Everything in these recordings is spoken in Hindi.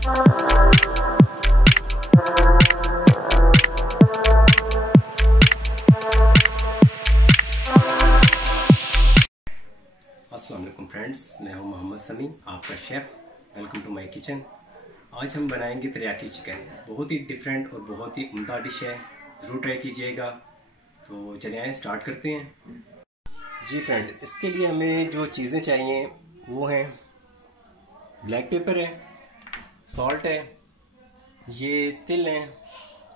अस्सलाम वालेकुम फ्रेंड्स, मैं हूं मोहम्मद समी, आपका chef. Welcome to my kitchen. आज हम बनाएंगे तरियाकी चिकन। बहुत ही डिफरेंट और बहुत ही उम्दा डिश है, ज़रूर ट्राई कीजिएगा। तो चलिए आए स्टार्ट करते हैं। जी फ्रेंड, इसके लिए हमें जो चीज़ें चाहिए वो हैं ब्लैक पेपर है, सॉल्ट है, ये तिल है,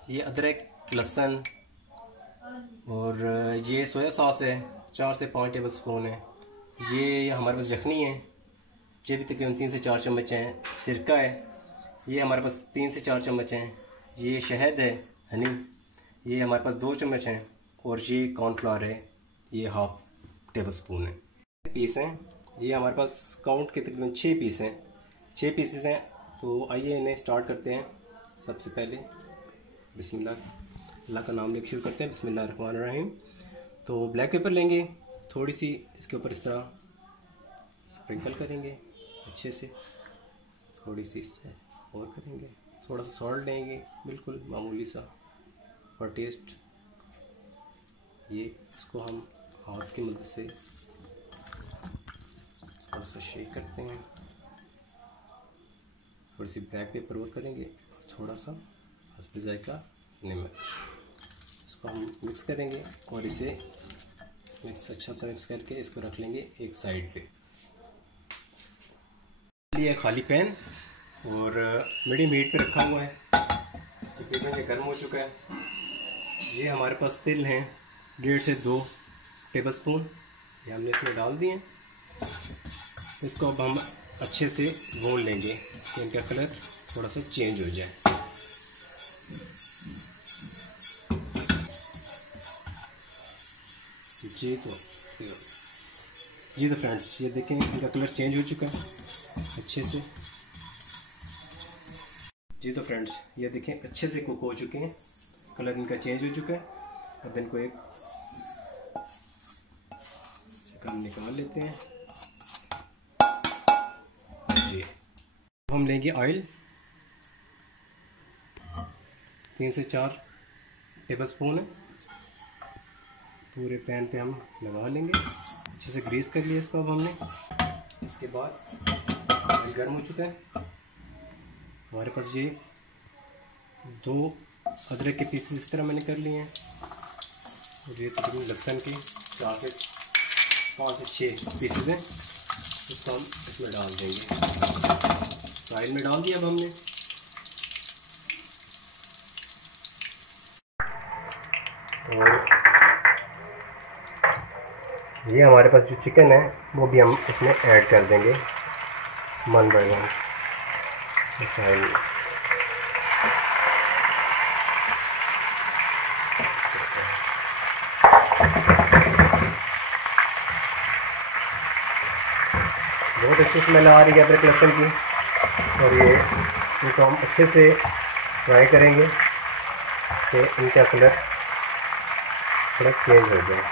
ये अदरक लहसुन और ये सोया सॉस है 4 से 5 टेबल स्पून है। ये हमारे पास यखनी है, ये भी तकरीबन 3 से 4 चम्मच हैं। सिरका है, ये हमारे पास 3 से 4 चम्मच हैं। ये शहद है, हनी, ये हमारे पास 2 चम्मच हैं। और ये कॉर्नफ्लावर है, ये हाफ टेबल स्पून है। पीस हैं, ये हमारे पास काउंट के तकरीबन 6 पीस हैं, 6 पीसेस हैं। तो आइए इन्हें स्टार्ट करते हैं। सबसे पहले बिस्मिल्लाह, अल्लाह का नाम लेकर शुरू करते हैं। बिस्मिल्लाह रहमान रहीम। तो ब्लैक पेपर लेंगे, थोड़ी सी इसके ऊपर इस तरह स्प्रिंकल करेंगे अच्छे से, थोड़ी सी इससे और करेंगे, थोड़ा सा सॉल्ट लेंगे, बिल्कुल मामूली सा फॉर टेस्ट। ये इसको हम हाथ की मदद से थोड़ा सा शेक करते हैं। थोड़ी सी ब्लैक पेपर और करेंगे, थोड़ा सा हस्बे जायका नमक। इसको हम मिक्स करेंगे और इसे मिक्स अच्छा सा मिक्स करके इसको रख लेंगे एक साइड पे। ये खाली पैन और मीडियम हीट पे रखा हुआ है, तकरीबन ये गर्म हो चुका है। ये हमारे पास तिल हैं 1.5 से 2 टेबल स्पून, ये हमने इसमें डाल दिए। इसको अब हम अच्छे से भून लेंगे कि इनका कलर थोड़ा सा चेंज हो जाए। जी तो फ्रेंड्स, ये देखें इनका कलर चेंज हो चुका है अच्छे से। जी तो फ्रेंड्स, ये देखें अच्छे से कुक हो चुके हैं, कलर इनका चेंज हो चुका है। अब इनको एक चिकन निकाल लेते हैं। जी, अब हम लेंगे ऑयल, 3 से 4 टेबल स्पून है, पूरे पैन पे हम लगा लेंगे। अच्छे से ग्रीस कर लिया इसको अब हमने। इसके बाद ऑयल गर्म हो चुका है, हमारे पास ये 2 अदरक के पीसेस इस तरह मैंने कर लिए हैं। और ये तकरीबन लहसुन के 4 से 5 से 6 पीसेस हैं, इसको हम इसमें डाल देंगे। ऑयल में डाल दिया अब हमने। और ये हमारे पास जो चिकन है वो भी हम इसमें ऐड कर देंगे वन बाय वन। बहुत अच्छी स्मेल आ रही है अदरक लहसुन की। और ये इनको हम अच्छे से फ्राई करेंगे कि इनका कलर थोड़ा चेंज हो जाए।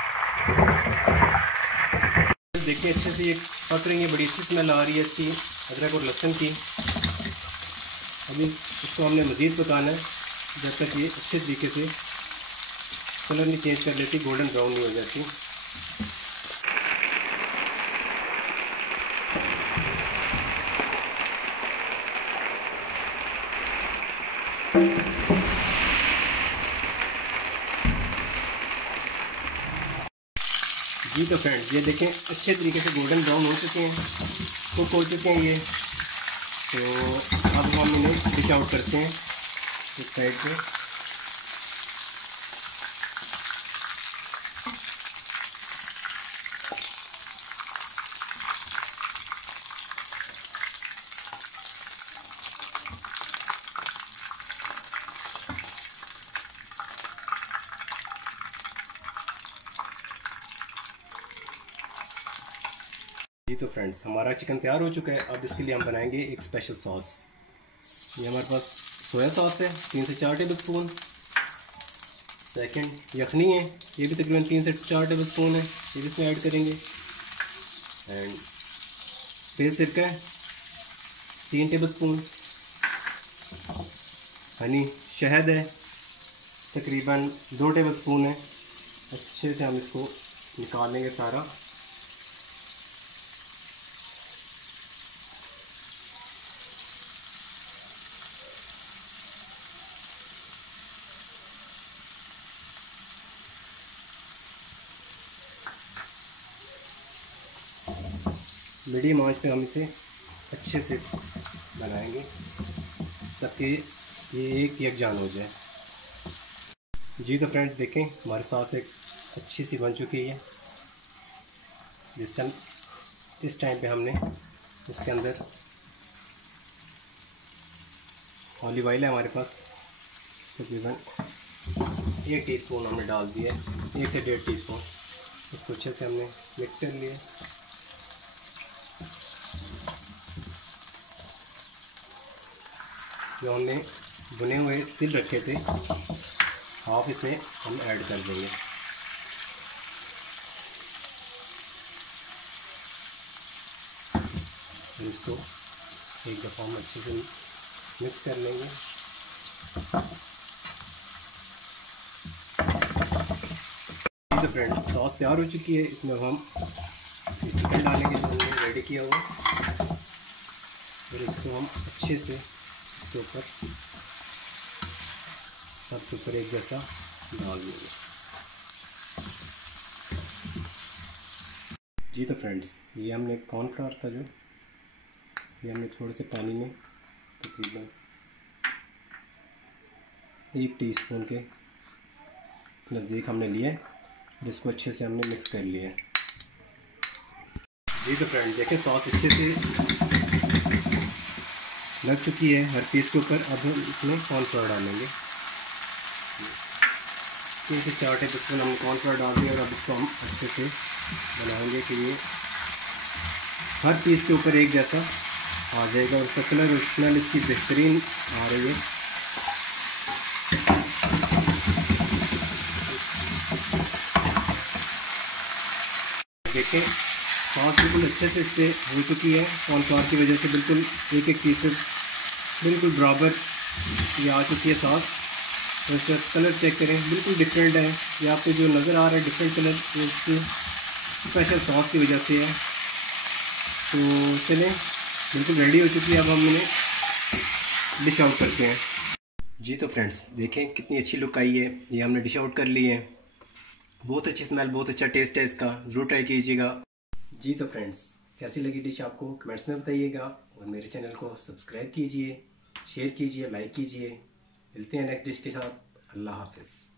देखिए अच्छे से ये पक रही है, बड़ी अच्छी स्मेल आ रही है इसकी अदरक और लहसुन की। अभी इसको हमने मज़ीद पकाना है जब तक ये अच्छे तरीके से कलर नहीं चेंज कर लेती, गोल्डन ब्राउन नहीं हो जाती। जी तो फ्रेंड्स, ये देखें अच्छे तरीके से गोल्डन ब्राउन हो चुके हैं, कुक हो चुके हैं ये। तो अब हम इन्हें डिश आउट करते हैं इस साइड पे। जी तो फ्रेंड्स, हमारा चिकन तैयार हो चुका है। अब इसके लिए हम बनाएंगे एक स्पेशल सॉस। ये हमारे पास सोया सॉस है 3 से 4 टेबल स्पून। सेकंड यखनी है, ये भी तकरीबन 3 से 4 टेबल स्पून है, ये भी इसमें ऐड करेंगे। एंड फिर सिरका है 3 टेबल स्पून। हनी, शहद है तकरीबन 2 टेबल स्पून है। अच्छे से हम इसको निकाल लेंगे सारा। मीडियम आंच पे हम इसे अच्छे से बनाएंगे ताकि ये एक यकजान हो जाए। जी तो फ्रेंड्स देखें हमारी सॉस एक अच्छी सी बन चुकी है। इस टाइम पे हमने इसके अंदर ऑलिव ऑयल है हमारे पास, तकरीबन 1 टीस्पून हमने डाल दिया है, 1 से 1.5 टीस्पून। इसको अच्छे से हमने मिक्स कर लिया। जो हमने भुने हुए तिल रखे थे हाफ इसमें हम ऐड कर देंगे। और इसको एक दफ़ा हम अच्छे से मिक्स कर लेंगे। तो फ्रेंड सॉस तैयार हो चुकी है। इसमें हम चिकन डालेंगे जो हमने रेडी किया हुआ, और इसको हम अच्छे से इसके ऊपर सबके ऊपर एक जैसा डाल देंगे। जी तो फ्रेंड्स ये हमने कॉर्नफ्लावर था जो ये हमने थोड़े से पानी में तकरीबन 1 टीस्पून के नज़दीक हमने लिया है, जिसको अच्छे से हमने मिक्स कर लिया है। जी तो फ्रेंड्स देखें सॉस अच्छे से लग चुकी है हर पीस के ऊपर। अब हम इसमें कॉर्नफ्लावर डालेंगे। 3 से 4 टेबल स्पून हमने कॉर्नफ्लावर डाल दिया, और अब इसको हम अच्छे से बनाएंगे कि ये हर पीस के ऊपर एक जैसा आ जाएगा, और उसका कलर और स्मेल इसकी बेहतरीन आ रही है। देखें सॉस बिल्कुल अच्छे से इससे हो चुकी है कॉर्नफ्लावर की वजह से। बिल्कुल एक पीस बिल्कुल बराबर ये आ चुकी है सॉस। तो इसका कलर चेक करें, बिल्कुल डिफरेंट है। ये आपको जो नज़र आ रहा है डिफरेंट कलर, इसकी स्पेशल सॉस की वजह से है। तो चलें बिल्कुल रेडी हो चुकी है। अब हम इन्हें डिश आउट करते हैं। जी तो फ्रेंड्स देखें कितनी अच्छी लुक आई है। ये हमने डिश आउट कर ली है। बहुत अच्छी स्मेल, बहुत अच्छा टेस्ट है इसका, ज़रूर ट्राई कीजिएगा। जी तो फ्रेंड्स कैसी लगी डिश आपको कमेंट्स में बताइएगा, और मेरे चैनल को सब्सक्राइब कीजिए, शेयर कीजिए, लाइक कीजिए। मिलते हैं नेक्स्ट डिश के साथ। अल्लाह हाफिज़।